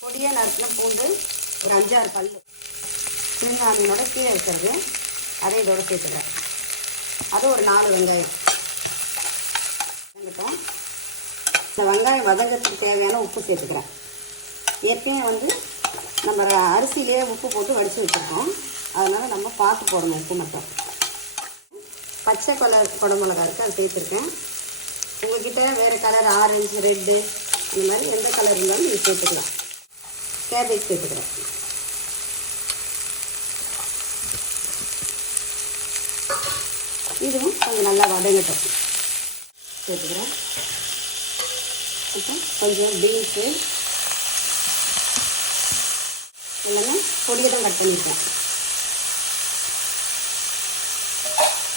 பொடியாக நறுக்கின பூண்டு ஒரு 5-6 பல், சிறுங்காமியோட கீழே இருக்கிறது அதை இதோட சேர்த்துக்கிறேன். அது ஒரு 4 வெங்காயம் வதங்கட்டும். இந்த வெங்காயம் வதங்கிறதுக்கு தேவையான உப்பு சேர்த்துக்கிறேன். ஏற்கனவே நம்ம அரிசியிலே உப்பு போட்டு வடித்து வச்சுருக்கோம், அதனால் நம்ம பார்த்து போடணும் உப்பு மட்டும். பச்சை கலர் குடமிளகா இருக்குது, அது சேர்த்துருக்கேன். உங்கள்கிட்ட வேறு கலர் ஆரஞ்சு, ரெட்டு இந்த மாதிரி எந்த கலர் இருந்தாலும் நீங்கள் சேர்த்துக்கலாம். கேபேஜ் சேர்த்துக்கிறேன். இதுவும் கொஞ்சம் நல்லா வதங்கட்டும். சேர்த்துக்கிறேன். அப்புறம் கொஞ்சம் பீன்ஸு எல்லாமே பொடியை தான் கட் பண்ணியிருக்கேன்.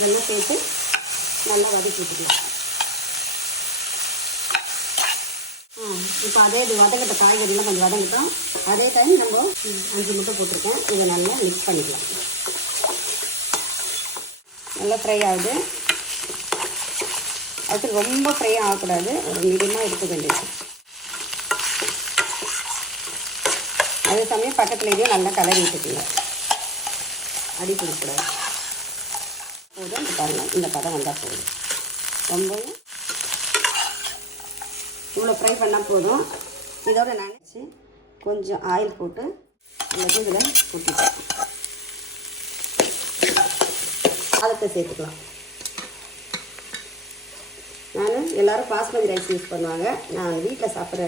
நல்லா சேர்த்து நல்லா வதக்கி விட்டுக்கலாம். இப்போ அதே இது வதங்கட்ட காய்கறிலாம் கொஞ்சம் வதங்கிட்டோம். அதே டைம் நம்ம 5 முட்டை போட்டிருக்கேன். இதை நல்லா மிக்ஸ் பண்ணிக்கலாம். நல்லா ஃப்ரை ஆகுது. அது ரொம்ப ஃப்ரை ஆகக்கூடாது, ஒரு மீடியமாக இருக்க வேண்டியது. அதே சமயம் பக்கத்துலேயே நல்லா கலரி விட்டுக்குங்க, அடி பிடிக்கூடாது. போதும், இந்த பாருங்கள், இந்த பதம் வந்தால் போதும். ரொம்பவும் இவ்வளோ ஃப்ரை பண்ணால் போதும். இதோட நினச்சி கொஞ்சம் ஆயில் போட்டு எல்லாத்தையும் இதில் கொட்டிட்டேன். சாதத்தை சேர்த்துக்கலாம். நான் எல்லோரும் பாஸ்மதி ரைஸ் யூஸ் பண்ணுவாங்க, நான் வீட்டில் சாப்பிட்ற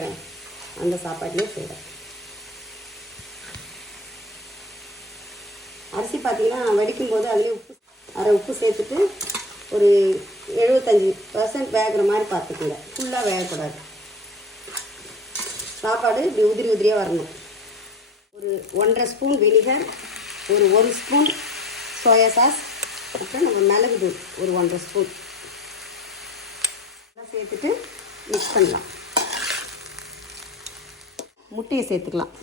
அந்த சாப்பாட்டிலே செய்கிறேன். அரிசி பார்த்திங்கன்னா வடிக்கும்போது அதிலே அரை உப்பு சேர்த்துட்டு ஒரு 75% வேகிற மாதிரி பார்த்துக்குங்க. ஃபுல்லாக வேகக்கூடாது. சாப்பாடு இப்படி உதிரி உதிரியாக வரணும். ஒரு 1.5 ஸ்பூன் வினிகர், ஒரு 1 ஸ்பூன் சோயா சாஸ், அப்புறம் நம்ம மிளகு தூள் ஒரு 1.5 ஸ்பூன் எல்லாம் சேர்த்துட்டு மிக்ஸ் பண்ணலாம். முட்டையை சேர்த்துக்கலாம்.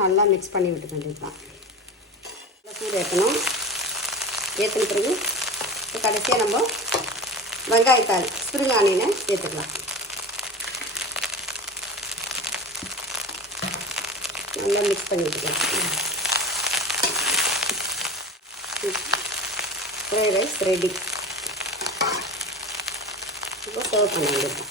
நல்லா மிக்ஸ் பண்ணி விட்டு வேண்டியது தான். நல்லா சூடு ஏற்றணும். ஏற்றின பிறகு கடைசியாக நம்ம வெங்காயத்தாள் ஸ்ப்ரிங் ஆனியனை சேர்த்துக்கலாம். நல்லா மிக்ஸ் பண்ணி விட்டுக்கலாம். Fried rice ready. இப்போ சர்வ் பண்ண வேண்டியது.